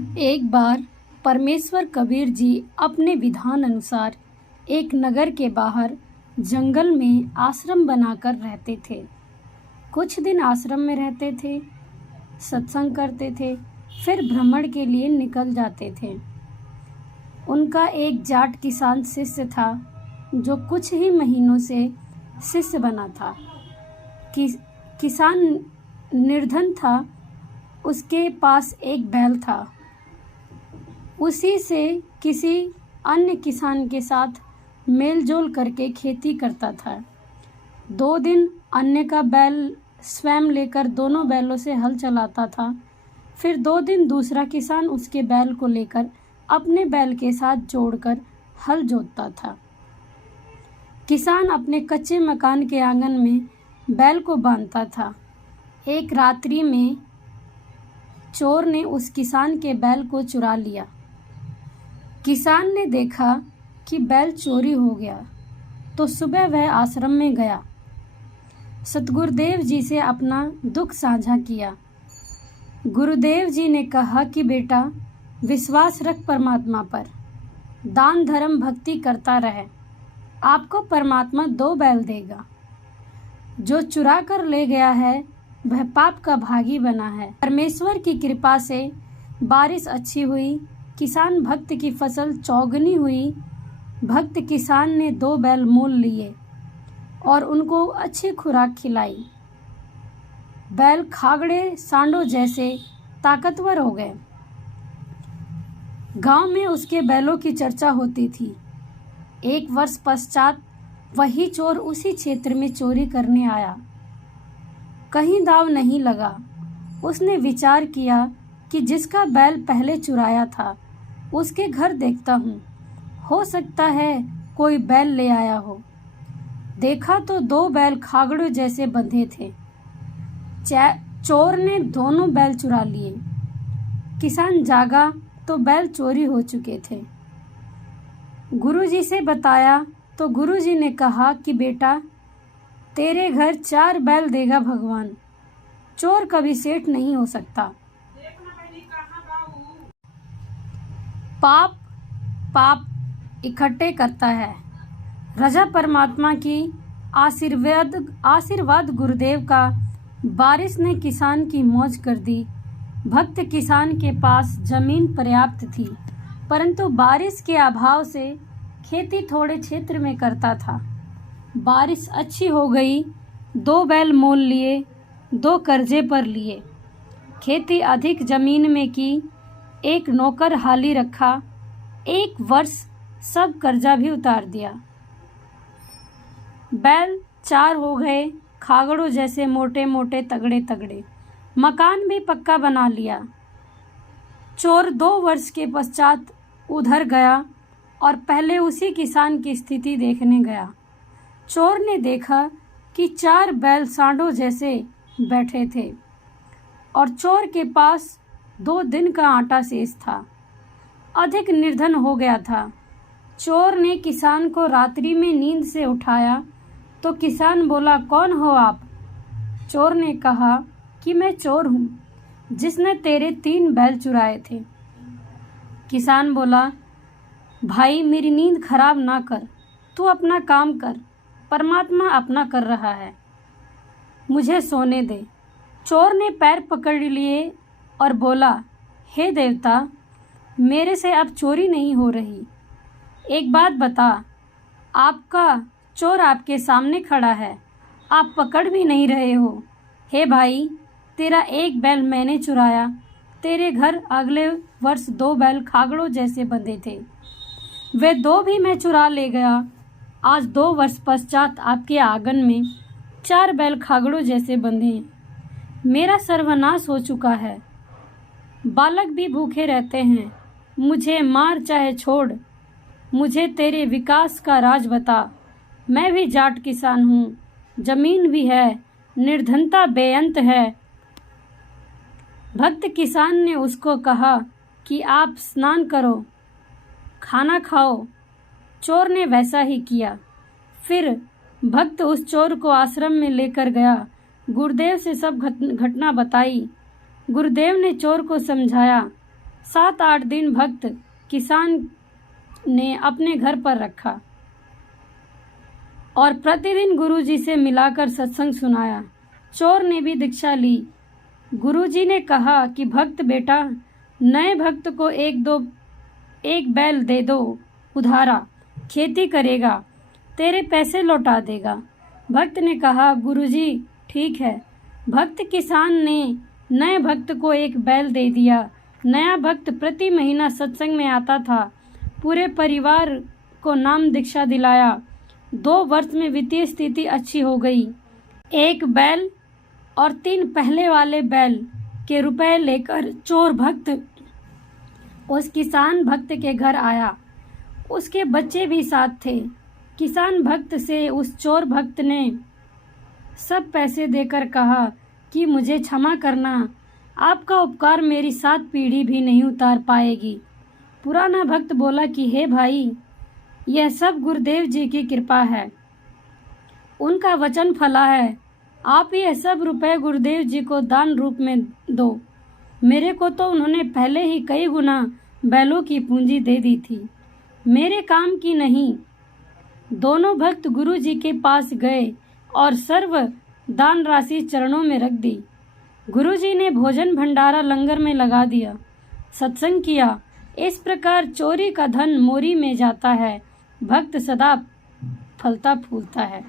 एक बार परमेश्वर कबीर जी अपने विधान अनुसार एक नगर के बाहर जंगल में आश्रम बनाकर रहते थे। कुछ दिन आश्रम में रहते थे, सत्संग करते थे, फिर भ्रमण के लिए निकल जाते थे। उनका एक जाट किसान शिष्य था जो कुछ ही महीनों से शिष्य बना था। किसान निर्धन था, उसके पास एक बैल था। उसी से किसी अन्य किसान के साथ मेलजोल करके खेती करता था। 2 दिन अन्य का बैल स्वयं लेकर दोनों बैलों से हल चलाता था। फिर 2 दिन दूसरा किसान उसके बैल को लेकर अपने बैल के साथ जोड़कर हल जोतता था। किसान अपने कच्चे मकान के आंगन में बैल को बांधता था। एक रात्रि में चोर ने उस किसान के बैल को चुरा लिया। किसान ने देखा कि बैल चोरी हो गया तो सुबह वह आश्रम में गया। सतगुरुदेव जी से अपना दुख साझा किया। गुरुदेव जी ने कहा कि बेटा, विश्वास रख परमात्मा पर, दान धर्म भक्ति करता रहे, आपको परमात्मा 2 बैल देगा। जो चुरा कर ले गया है वह पाप का भागी बना है। परमेश्वर की कृपा से बारिश अच्छी हुई, किसान भक्त की फसल चौगुनी हुई। भक्त किसान ने 2 बैल मोल लिए और उनको अच्छी खुराक खिलाई। बैल खागड़े सांडों जैसे ताकतवर हो गए। गांव में उसके बैलों की चर्चा होती थी। 1 वर्ष पश्चात वही चोर उसी क्षेत्र में चोरी करने आया। कहीं दाव नहीं लगा। उसने विचार किया कि जिसका बैल पहले चुराया था उसके घर देखता हूँ, हो सकता है कोई बैल ले आया हो। देखा तो 2 बैल खागड़ों जैसे बंधे थे। चोर ने दोनों बैल चुरा लिए। किसान जागा तो बैल चोरी हो चुके थे। गुरुजी से बताया तो गुरुजी ने कहा कि बेटा, तेरे घर 4 बैल देगा भगवान। चोर कभी सेठ नहीं हो सकता। पाप पाप इकट्ठे करता है। रजा परमात्मा की आशीर्वाद गुरुदेव का बारिश ने किसान की मौज कर दी। भक्त किसान के पास जमीन पर्याप्त थी, परंतु बारिश के अभाव से खेती थोड़े क्षेत्र में करता था। बारिश अच्छी हो गई, 2 बैल मोल लिए, 2 कर्जे पर लिए। खेती अधिक जमीन में की, 1 नौकर हाली रखा। 1 वर्ष सब कर्जा भी उतार दिया। बैल 4 हो गए, खागड़ों जैसे मोटे मोटे तगड़े तगड़े। मकान भी पक्का बना लिया। चोर 2 वर्ष के पश्चात उधर गया और पहले उसी किसान की स्थिति देखने गया। चोर ने देखा कि 4 बैल सांडों जैसे बैठे थे और चोर के पास 2 दिन का आटा शेष था। अधिक निर्धन हो गया था। चोर ने किसान को रात्रि में नींद से उठाया तो किसान बोला, कौन हो आप? चोर ने कहा कि मैं चोर हूँ जिसने तेरे 3 बैल चुराए थे। किसान बोला, भाई मेरी नींद खराब ना कर, तू अपना काम कर, परमात्मा अपना कर रहा है, मुझे सोने दे। चोर ने पैर पकड़ लिए और बोला, हे देवता, मेरे से अब चोरी नहीं हो रही। एक बात बता, आपका चोर आपके सामने खड़ा है, आप पकड़ भी नहीं रहे हो। हे भाई, तेरा 1 बैल मैंने चुराया। तेरे घर अगले वर्ष 2 बैल खागड़ों जैसे बंधे थे, वे 2 भी मैं चुरा ले गया। आज 2 वर्ष पश्चात आपके आंगन में 4 बैल खागड़ों जैसे बंधे हैं। मेरा सर्वनाश हो चुका है। बालक भी भूखे रहते हैं। मुझे मार चाहे छोड़, मुझे तेरे विकास का राज बता। मैं भी जाट किसान हूँ, जमीन भी है, निर्धनता बेअंत है। भक्त किसान ने उसको कहा कि आप स्नान करो, खाना खाओ। चोर ने वैसा ही किया। फिर भक्त उस चोर को आश्रम में लेकर गया। गुरुदेव से सब घटना बताई। गुरुदेव ने चोर को समझाया, 7-8 दिन भक्त किसान ने अपने घर पर रखा और प्रतिदिन गुरुजी से मिलाकर सत्संग सुनाया। चोर ने भी दीक्षा ली। गुरुजी ने कहा कि भक्त बेटा, नए भक्त को एक बैल दे दो उधारा, खेती करेगा, तेरे पैसे लौटा देगा। भक्त ने कहा, गुरुजी ठीक है। भक्त किसान ने नए भक्त को एक बैल दे दिया। नया भक्त प्रति महीना सत्संग में आता था। पूरे परिवार को नाम दीक्षा दिलाया। 2 वर्ष में वित्तीय स्थिति अच्छी हो गई। एक बैल और 3 पहले वाले बैल के रुपए लेकर चोर भक्त उस किसान भक्त के घर आया। उसके बच्चे भी साथ थे। किसान भक्त से उस चोर भक्त ने सब पैसे देकर कहा कि मुझे क्षमा करना, आपका उपकार मेरी 7 पीढ़ी भी नहीं उतार पाएगी। पुराना भक्त बोला कि हे भाई, यह सब गुरुदेव जी की कृपा है, उनका वचन फला है। आप यह सब रुपए गुरुदेव जी को दान रूप में दो। मेरे को तो उन्होंने पहले ही कई गुना बैलों की पूंजी दे दी थी, मेरे काम की नहीं। दोनों भक्त गुरु जी के पास गए और सर्व दान राशि चरणों में रख दी। गुरु जी ने भोजन भंडारा लंगर में लगा दिया, सत्संग किया। इस प्रकार चोरी का धन मोरी में जाता है, भक्त सदा फलता फूलता है।